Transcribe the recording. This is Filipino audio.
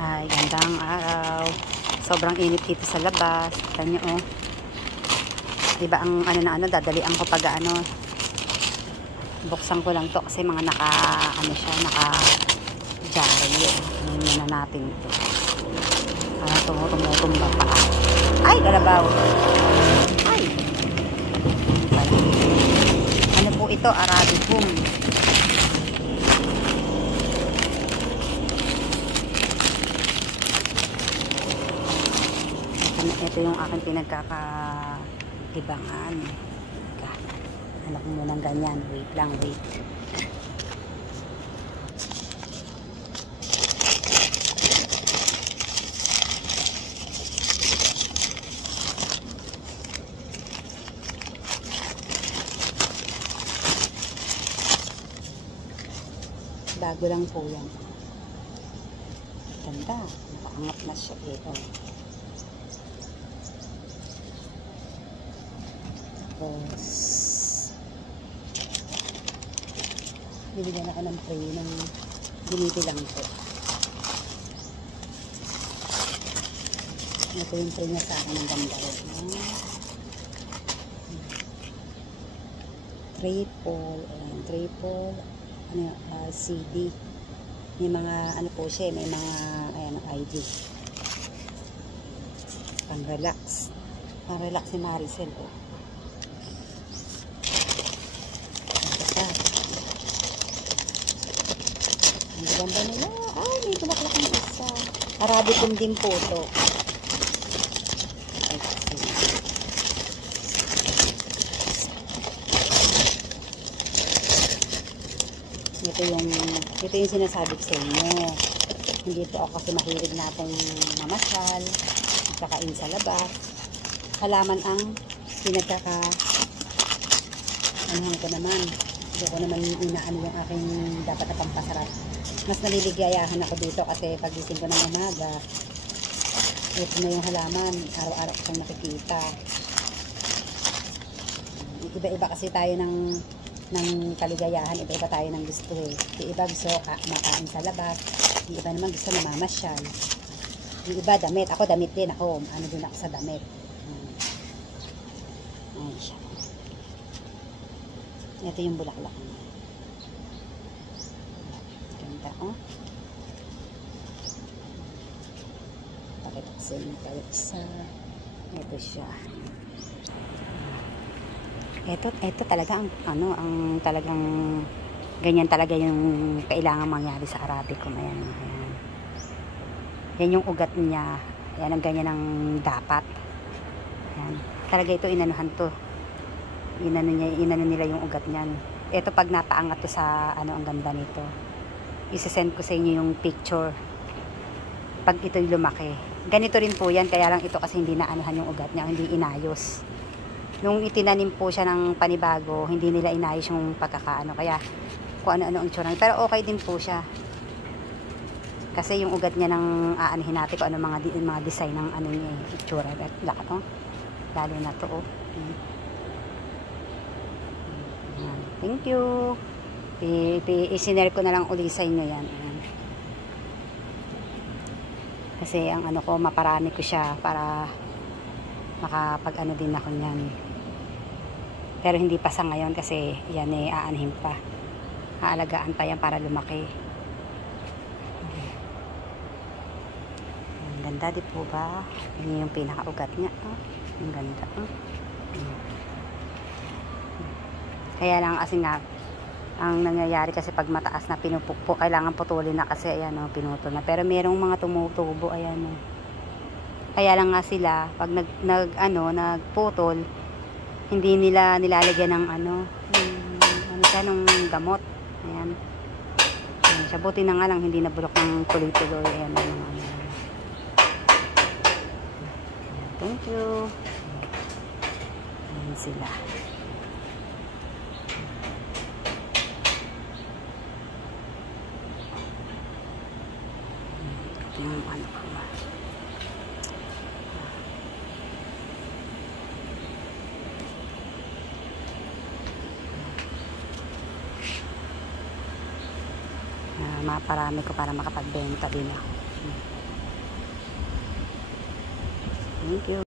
Ay, gandang araw. Sobrang init dito sa labas. Kita nyo, oh. Diba ang dadalian ko pag buksan ko lang to kasi mga naka-jari. Ngayon na natin ito. Parang tumutumba pa. Ay, kalabaw. Ay. Ano po ito? Arabicum. Ito yung aking pinagkakatibangan. Hanap mo ng ganyan. Wait lang, wait. Bago lang po yan. Ganda. Nakaangat na siya. Ito. Tapos, bibigyan ako ng tray ng giniti lang po. Ito yung tray niya sa akin ng ganda rin. Triple, CD. May mga, po siya, may mga, ID. Pang-relax. Pang-relax ni Maricel, oh. Ang ganda nila. Ay, may bulaklak ng isa. Arabicum din po ito. Ito yung sinasabi ko sa inyo. Hindi po ako kasi mahilig natin mamasyal, magkakain sa labas. Halaman ang ano ko naman. Hindi ko naman inaano yung aking dapat na pampasarap. Mas naliligayahan ako dito kasi pagising ko ng umaga, ito na yung halaman. Araw-araw ko siyang nakikita. Iba-iba kasi tayo ng kaligayahan. Iba-iba tayo ng gusto eh. Yung iba gusto makain sa labas. Yung iba naman gusto namamasyal. Yung iba damit. Ako damit din ako. Ano din ako sa damit. Ayan siya. Ito yung bulaklak niya. Ganda, oh. Pakita ko sa inyo tayo isa. Ito siya. Ito talaga ang talagang ganyan talaga yung kailangan mangyari sa Arabicum. Ayan. Yan yung ugat niya. Ayan ang ganyan ang dapat. Ayan. Talaga ito inanuhan to. Inano nila yung ugat niyan. Ito pag napaangat to sa ang ganda nito. Isesend ko sa inyo yung picture. Pag ito'y lumaki. Ganito rin po yan. Kaya lang ito kasi hindi naanuhan yung ugat niya. Hindi inayos. Nung itinanim po siya ng panibago, hindi nila inayos yung pagkakaano. Kaya kung ano-ano ang itsura. Pero okay din po siya. Kasi yung ugat niya ng aanihin natin kung ano mga design ng niya, itsura. Lakat, oh. Lalo na to, oh. Thank you. Isinare ko na lang uli sa inyo yan. Kasi ang ko, maparami ko siya para makapag din ako niyan. Pero hindi pa sa ngayon kasi yan aanhin pa. Aalagaan pa yan para lumaki. Ang ganda di po ba? Yan yung pinakaugat niya. Oh, ang ganda. Oh. Kaya lang kasi nga ang nangyayari kasi pag mataas na pinupukpo, kailangan putulin na kasi ayan pinutol na. Pero merong mga tumutubo ayan oh. Kaya lang nga sila pag nagputol, hindi nila nilalagyan ng ng gamot. Ayan. Ayan siya. Buti na nga lang hindi nabulok ng tuloy-tuloy. Ayan. Thank you. Ayan sila. Yung ko ba? maparami ko para makapagbenta din ako. Thank you.